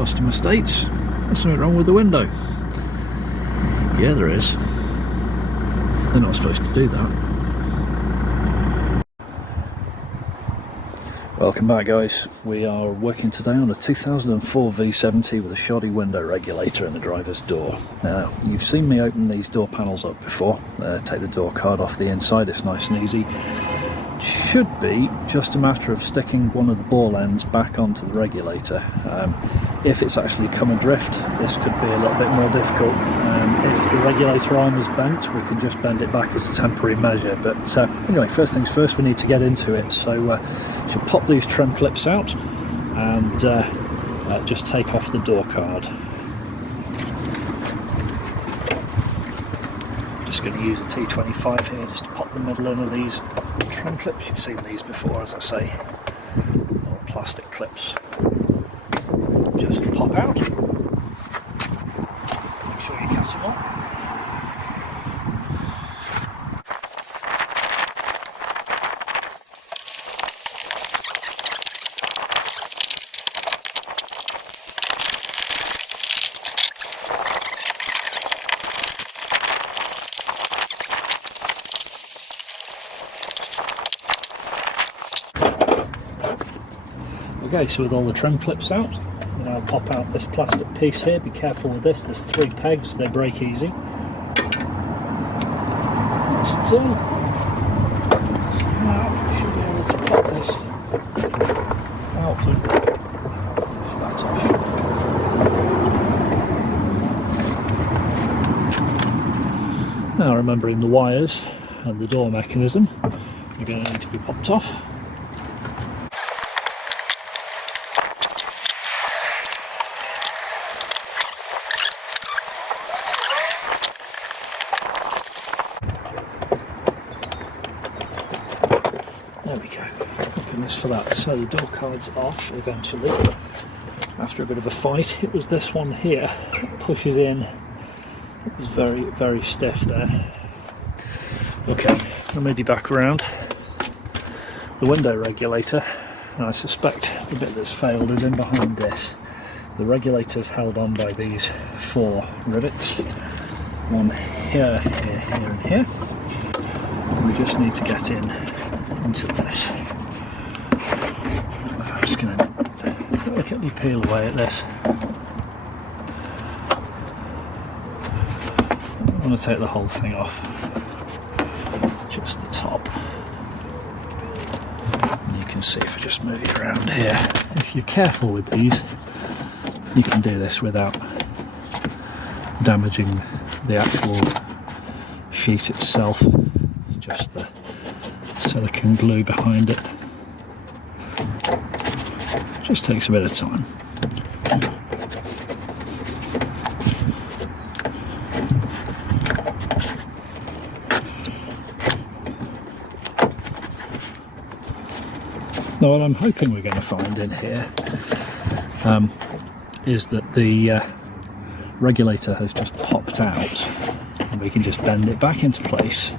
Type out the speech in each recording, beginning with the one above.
Customer states there's something wrong with the window. Yeah, there is. They're not supposed to do that. Welcome back, guys. We are working today on a 2004 V70 with a shoddy window regulator in the driver's door. Now, you've seen me open these door panels up before. Take the door card off the inside, it's nice and easy. Should be just a matter of sticking one of the ball ends back onto the regulator. If it's actually come adrift, this could be a little bit more difficult. If the regulator arm is bent, we can just bend it back as a temporary measure. But anyway, first things first, we need to get into it. So should pop these trim clips out and just take off the door card. Just going to use a T25 here just to pop the middle in of these trim clips. You've seen these before, as I say, little plastic clips. Just pop out. Make sure you catch them all. Okay, so with all the trim clips out, I'll pop out this plastic piece here. Be careful with this, there's 3 pegs, they break easy. That's it all. Now, I should be able to pop this out and that off. Now, remembering the wires and the door mechanism are going to need to be popped off. There we go, thank goodness for that. So the door card's off eventually, after a bit of a fight. It was this one here that pushes in. It was very, very stiff there. Okay, I'll move you back around. The window regulator, and I suspect the bit that's failed is in behind this. The regulator's held on by these 4 rivets. One here, here, here and here. And we just need to get into this. I'm just going to look at me peel away at this. I want to take the whole thing off, just the top. And you can see if I just move it around here. If you're careful with these, you can do this without damaging the actual sheet itself. Just the silicone glue behind it. Just takes a bit of time. Now, what I'm hoping we're going to find in here is that the regulator has just popped out, and we can just bend it back into place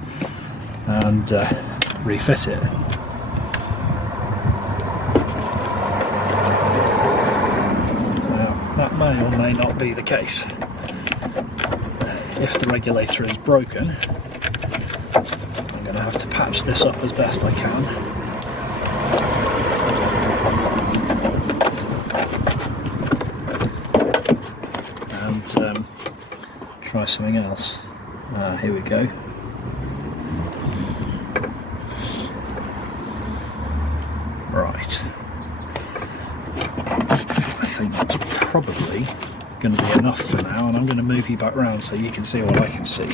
and refit it. Now, that may or may not be the case. If the regulator is broken, I'm going to have to patch this up as best I can. And try something else. Here we go. Right. I think that's probably going to be enough for now, and I'm going to move you back round so you can see what I can see.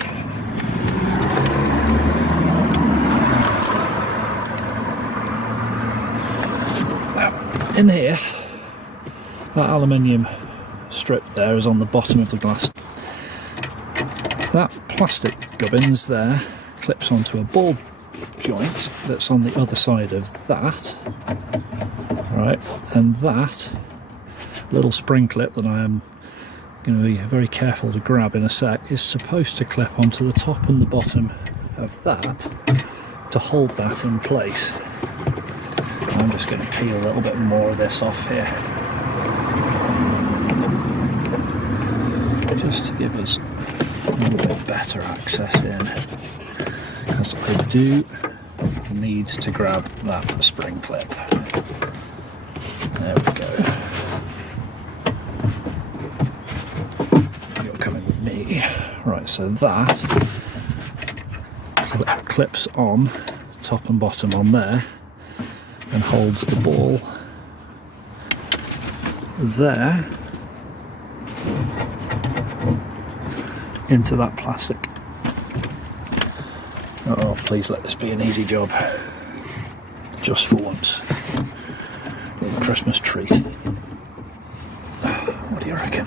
Now, in here, that aluminium strip there is on the bottom of the glass. That plastic gubbins there clips onto a ball joint that's on the other side of that, right, and that little spring clip that I am going to be very careful to grab in a sec is supposed to clip onto the top and the bottom of that to hold that in place. I'm just going to peel a little bit more of this off here. just to give us a little bit better access in, because I do need to grab that spring clip. There we go. You're coming with me. Right, so that clips on top and bottom on there and holds the ball there into that plastic. Oh, please let this be an easy job, just for once. A little Christmas treat. What do you reckon?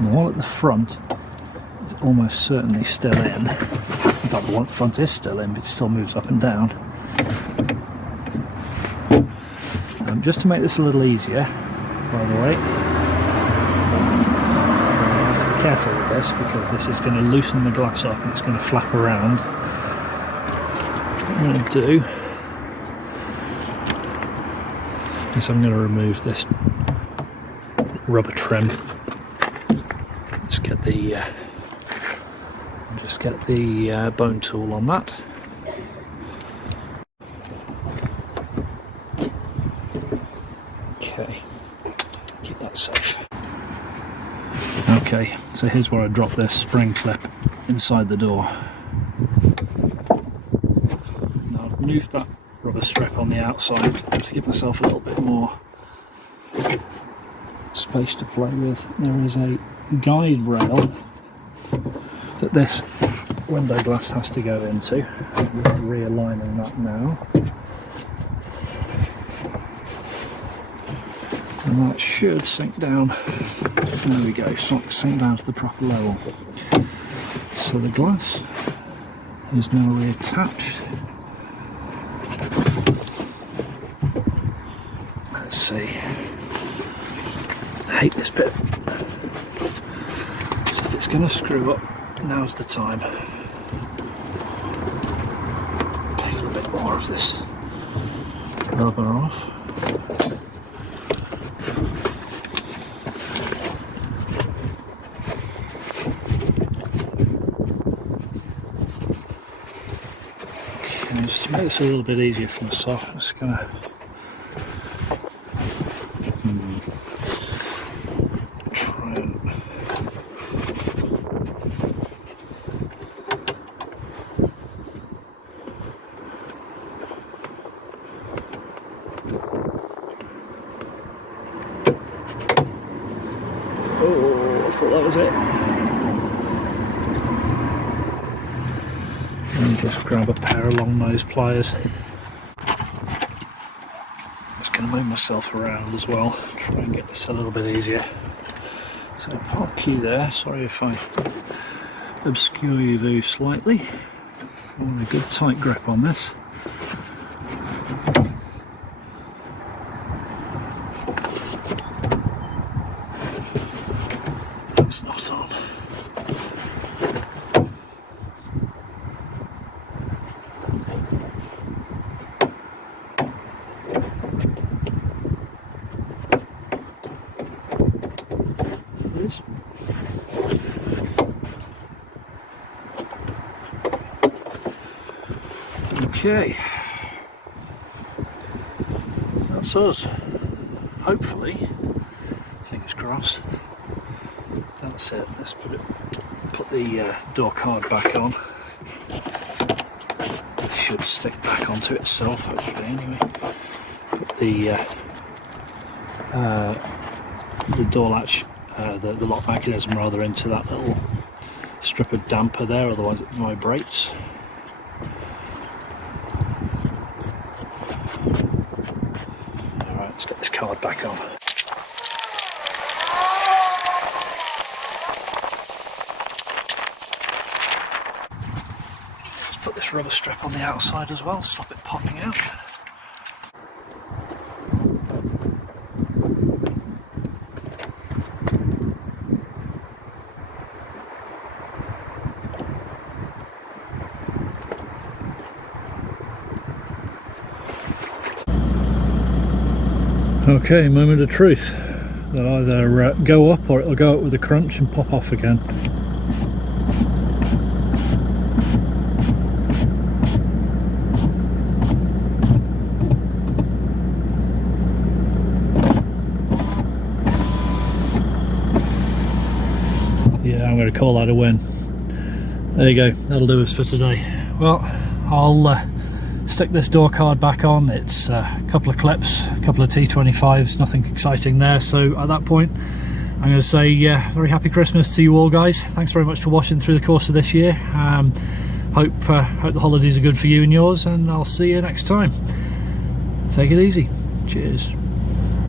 The one at the front is almost certainly still in. In fact, the one at the front is still in, but it still moves up and down. Just to make this a little easier, by the way, I have to be careful with this because this is going to loosen the glass up and it's going to flap around. What I'm going to do is I'm going to remove this rubber trim. Just get the bone tool on that. Okay, keep that safe. Okay, so here's where I drop this spring clip inside the door. Now I've moved that rubber strip on the outside to give myself a little bit more space to play with. There is a guide rail that this window glass has to go into. I'm just realigning that now. And that should sink down. There we go, sink down to the proper level. So the glass is now reattached. Let's see. I hate this bit. So if it's going to screw up, now's the time. Peel a bit more of this rubber off. Okay, just to make this a little bit easier for myself, I'm just going to try and oh, I thought that was it. And just grab a pair of long nose pliers. Just going to move myself around as well, try and get this a little bit easier. So park key there, sorry if I obscure your view slightly. I want a good tight grip on this. That's not on. Okay, that's us, hopefully, fingers crossed. That's it, let's put the door card back on. It should stick back onto itself, hopefully, anyway. Put the door latch, the lock mechanism rather, into that little strip of damper there, otherwise it vibrates. Alright, let's get this card back on. Let's put this rubber strip on the outside as well, stop it popping out. Okay, moment of truth. They'll either go up or it'll go up with a crunch and pop off again. Yeah, I'm going to call that a win. There you go, that'll do us for today. Well, I'll stick this door card back on. It's a couple of clips, a couple of T25s, nothing exciting there. So at that point, I'm going to say very happy Christmas to you all, guys. Thanks very much for watching through the course of this year. Hope the holidays are good for you and yours, and I'll see you next time. Take it easy. Cheers.